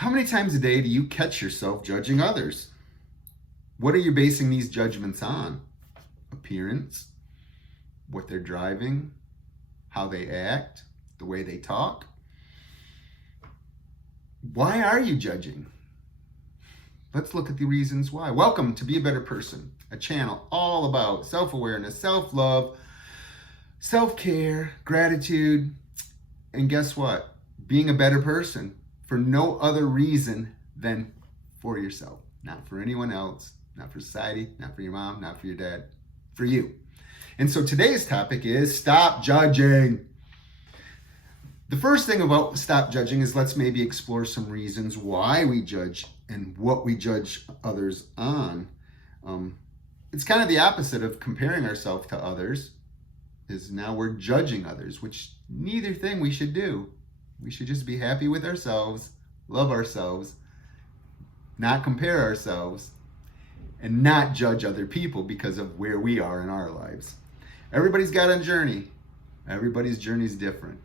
How many times a day do you catch yourself judging others? What are you basing these judgments on? Appearance, what they're driving, how they act, the way they talk? Why are you judging? Let's look at the reasons why. Welcome to Be a Better Person, a channel all about self-awareness, self-love, self-care, gratitude, and guess what? Being a better person for no other reason than for yourself, not for anyone else, not for society, not for your mom, not for your dad, for you. And so today's topic is stop judging. The first thing about stop judging is let's maybe explore some reasons why we judge and what we judge others on. It's kind of the opposite of comparing ourselves to others, is now we're judging others, which neither thing we should do. We should just be happy with ourselves, love ourselves, not compare ourselves, and not judge other people because of where we are in our lives. Everybody's got a journey. Everybody's journey is different.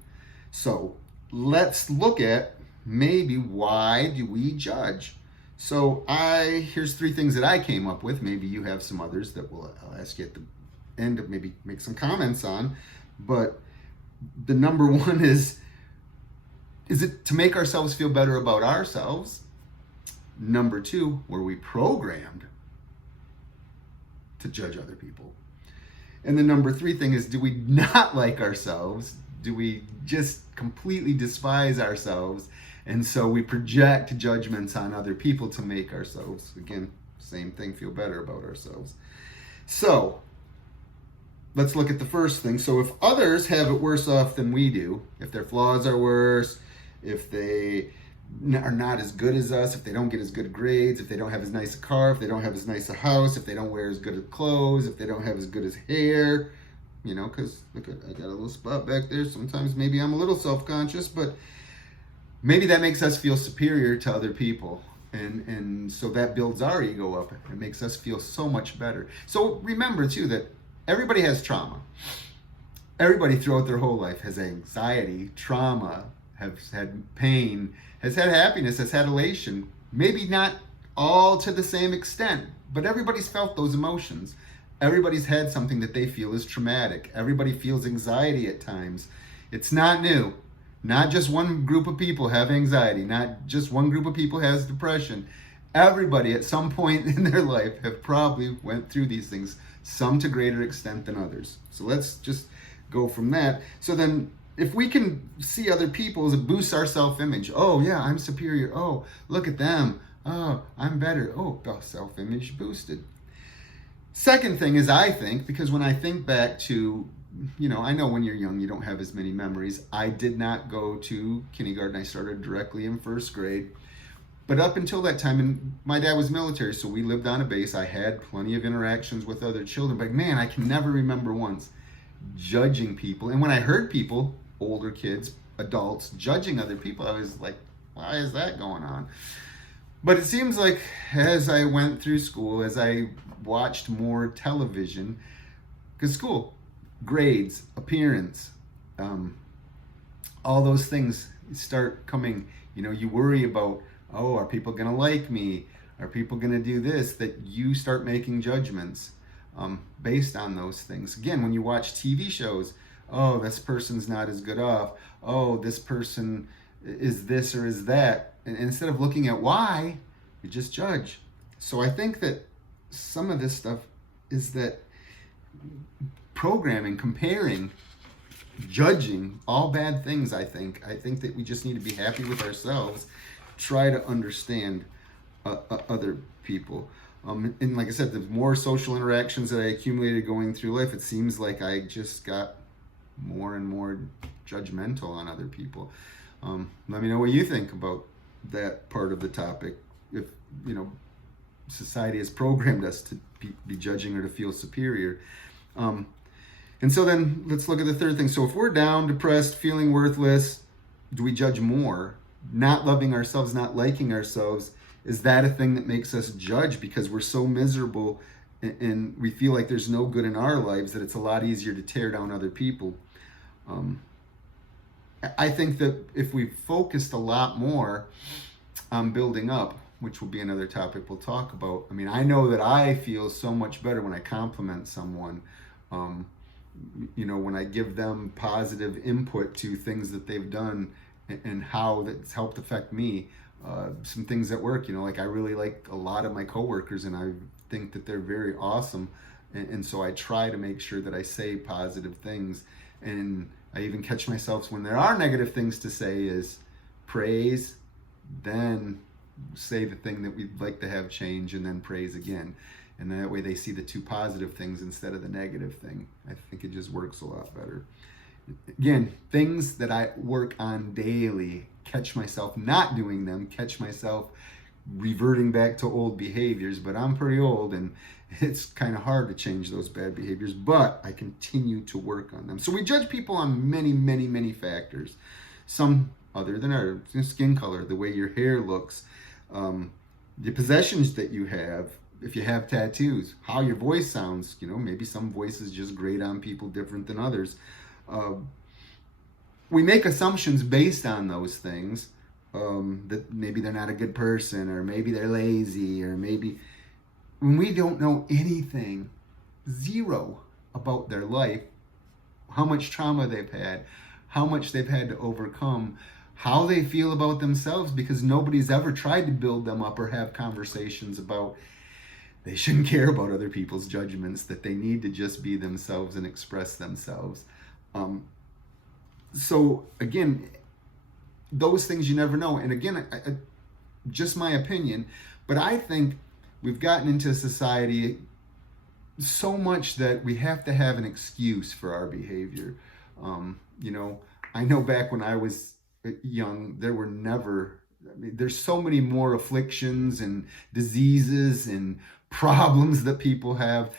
So let's look at maybe why do we judge? So here's 3 things that I came up with. Maybe you have some others that I'll ask you at the end to maybe make some comments on. But the number one is it to make ourselves feel better about ourselves? Number 2, were we programmed to judge other people? And the number 3 thing is, do we not like ourselves? Do we just completely despise ourselves? And so we project judgments on other people to make ourselves, again, same thing, feel better about ourselves. So let's look at the first thing. So if others have it worse off than we do, if their flaws are worse, if they are not as good as us, if they don't get as good grades, if they don't have as nice a car, if they don't have as nice a house, if they don't wear as good of clothes, if they don't have as good as hair, because look, I got a little spot back there. Sometimes maybe I'm a little self-conscious, but maybe that makes us feel superior to other people. And so that builds our ego up. It makes us feel so much better. So remember too that everybody has trauma. Everybody throughout their whole life has anxiety, trauma, has had pain, has had happiness, has had elation. Maybe not all to the same extent, but everybody's felt those emotions. Everybody's had something that they feel is traumatic. Everybody feels anxiety at times. It's not new. Not just one group of people have anxiety. Not just one group of people has depression. Everybody at some point in their life have probably went through these things, some to greater extent than others. So let's just go from that. So then if we can see other people, it boosts our self-image. Oh yeah, I'm superior. Oh, look at them. Oh, I'm better. Oh, self-image boosted. Second thing is, I think, because when I think back to, I know when you're young, you don't have as many memories. I did not go to kindergarten. I started directly in 1st grade. But up until that time, and my dad was military, so we lived on a base. I had plenty of interactions with other children. But man, I can never remember once judging people. And when I heard people, older kids, adults, judging other people, I was like, why is that going on? But it seems like as I went through school, as I watched more television, because school, grades, appearance, all those things start coming. You worry about, oh, are people going to like me? Are people going to do this? That you start making judgments based on those things. Again, when you watch TV shows, oh, this person's not as good off. Oh, this person is this or is that. And instead of looking at why, you just judge. So I think that some of this stuff is that programming, comparing, judging, all bad things, I think. I think that we just need to be happy with ourselves, try to understand other people. And like I said, the more social interactions that I accumulated going through life, it seems like I just got more and more judgmental on other people. Let me know what you think about that part of the topic. If society has programmed us to be judging or to feel superior. And so then let's look at the third thing. So if we're down, depressed, feeling worthless, do we judge more? Not loving ourselves, not liking ourselves, is that a thing that makes us judge because we're so miserable and we feel like there's no good in our lives that it's a lot easier to tear down other people? I think that if we focused a lot more I'm building up, which will be another topic we'll talk about. I mean, I know that I feel so much better when I compliment someone. Um, when I give them positive input to things that they've done and how that's helped affect me. Some things at work, like I really like a lot of my coworkers and I think that they're very awesome. And so I try to make sure that I say positive things. And I even catch myself when there are negative things to say is praise, then say the thing that we'd like to have change, and then praise again. And that way they see the two positive things instead of the negative thing. I think it just works a lot better. Again, things that I work on daily, catch myself not doing them, catch myself reverting back to old behaviors, but I'm pretty old and it's kind of hard to change those bad behaviors, but I continue to work on them. So we judge people on many, many, many factors. Some other than our skin color, the way your hair looks, the possessions that you have, if you have tattoos, how your voice sounds, maybe some voices just grate on people different than others. We make assumptions based on those things, that maybe they're not a good person, or maybe they're lazy, or maybe when we don't know anything, zero, about their life, how much trauma they've had, how much they've had to overcome, how they feel about themselves, because nobody's ever tried to build them up or have conversations about they shouldn't care about other people's judgments, that they need to just be themselves and express themselves. So again, those things you never know. And again, just my opinion, but I think we've gotten into society so much that we have to have an excuse for our behavior. I know back when I was young, there's so many more afflictions and diseases and problems that people have.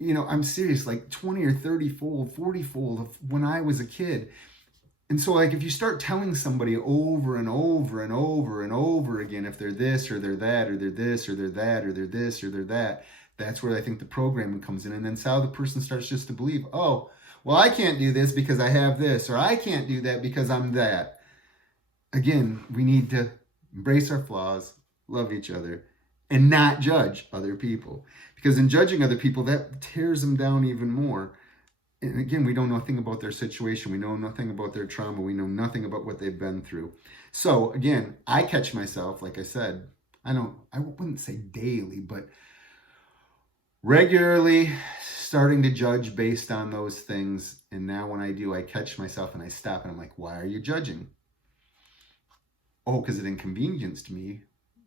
I'm serious, like 20 or 30 fold, 40 fold of when I was a kid. And so if you start telling somebody over and over and over and over again, if they're this or they're that, or they're this or they're that, or they're this or they're that, that's where I think the programming comes in. And then so the person starts just to believe, oh, well, I can't do this because I have this, or I can't do that because I'm that. Again, we need to embrace our flaws, love each other, and not judge other people. Because in judging other people, that tears them down even more. And again, we know nothing about their situation. We know nothing about their trauma. We know nothing about what they've been through. So again, I catch myself, like I said, I wouldn't say daily, but regularly starting to judge based on those things. And now when I do, I catch myself and I stop and I'm like, why are you judging? Oh, because it inconvenienced me.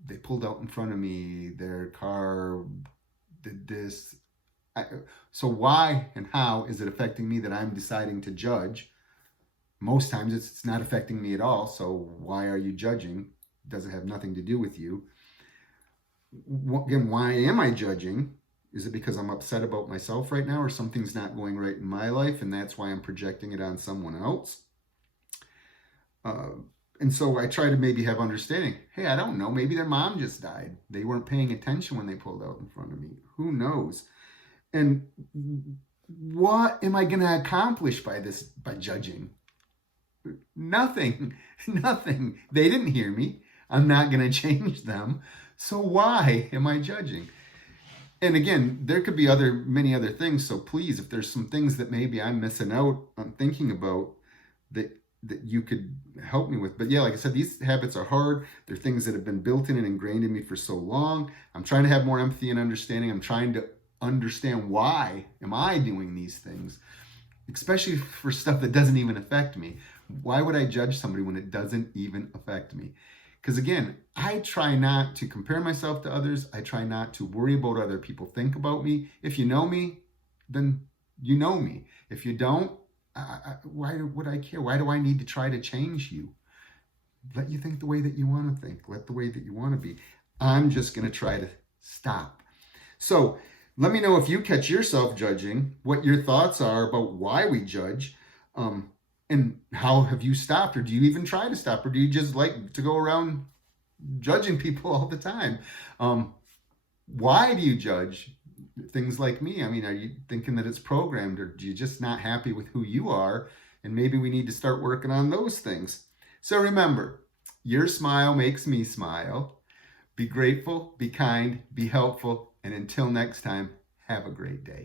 They pulled out in front of me. Their car did this. So why and how is it affecting me that I'm deciding to judge? Most times it's not affecting me at all. So why are you judging? Does it have nothing to do with you? Again, why am I judging? Is it because I'm upset about myself right now, or something's not going right in my life and that's why I'm projecting it on someone else? And so I try to maybe have understanding. Hey, I don't know. Maybe their mom just died. They weren't paying attention when they pulled out in front of me. Who knows? And what am I going to accomplish by judging? Nothing. They didn't hear me. I'm not going to change them. So why am I judging? And again, there could be many other things. So please, if there's some things that maybe I'm missing out on thinking about that you could help me with. But yeah, like I said, these habits are hard. They're things that have been built in and ingrained in me for so long. I'm trying to have more empathy and understanding. I'm trying to understand why am I doing these things, especially for stuff that doesn't even affect me. Why would I judge somebody when it doesn't even affect me? Because again, I try not to compare myself to others. I try not to worry about what other people think about me. If you know me, then you know me. If you don't, why would I care? Why do I need to try to change you? Let you think the way that you want to think. Let the way that you want to be. I'm just going to try to stop. So let me know if you catch yourself judging, what your thoughts are about why we judge, and how have you stopped, or do you even try to stop, or do you just like to go around judging people all the time? Why do you judge? Things like me. I mean, are you thinking that it's programmed, or do you just not happy with who you are? And maybe we need to start working on those things. So remember, Your smile makes me smile. Be grateful, be kind, be helpful, and until next time, have a great day.